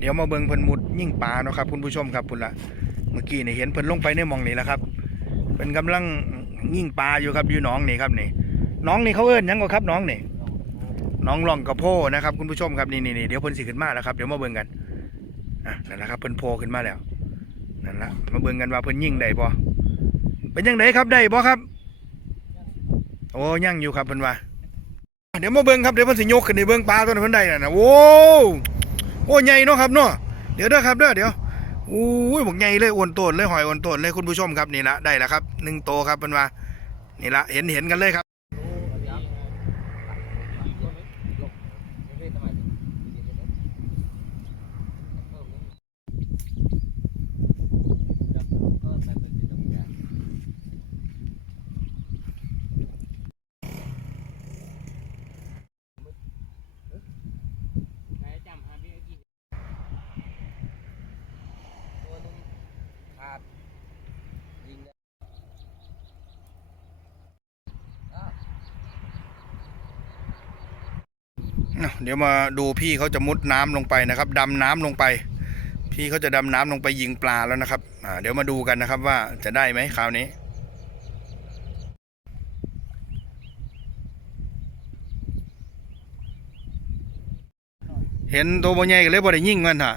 เดี๋ยวมาเบิ่งเพิ่นมุดยิ่งปลาเนาะครับคุณผู้ชมครับพุ่นละเมื่อกี้เนี่เห็นเพิ่นลงไปในมองนี่แหละครับเพิ่นกำลังยิ่งปลาอยู่ครับอยู่หนองนี่ครับนี่น้องนี่เขาเอิ้นยังก็ครับน้องนี่น้องล่องกระโพนะครับคุณผู้ชมครับนี่นี่เดี๋ยวเพิ่นสิขึ้นมาแล้วครับเดี๋ยวมาเบิ่งกันอะนั่นแหละครับเพิ่นโผล่ขึ้นมาแล้วนั่นละมาเบิ่งกันว่าเพิ่นยิ่งได้บ่เป็นยังไงครับได้บ่ครับ โอ้ยังอยู่ครับเพิ่นว่าเดี๋ยวมาเบิ่งครับเดี๋ยวเพิ่นสิยกขึ้นในเบิ่งปลาตัวนั้นเพิ่นได้น่ะนะโอ้ โอ้ใหญ่เนาะครับเนาะเดี๋ยวเด้อครับเด้อเดี๋ยวโอ้ยบอกใหญ่เลยอ้วนโตนเลยหอยอ้วนโตนเลยคุณผู้ชมครับนี่ละได้แล้วครับหนึ่งโตครับเป็นว่านี่ละเห็นเห็นกันเลยครับ เดี๋ยวมาดูพี่เขาจะมุดน้ำลงไปนะครับดำน้ำลงไป พี่เขาจะดำน้ำลงไปยิงปลาแล้วนะครับอ่าเดี๋ยวมาดูกันนะครับว่าจะได้ไหมคราวนี้เห็นตัวบ่ใหญ่ก็เลยบ่ได้ยิงมันฮะ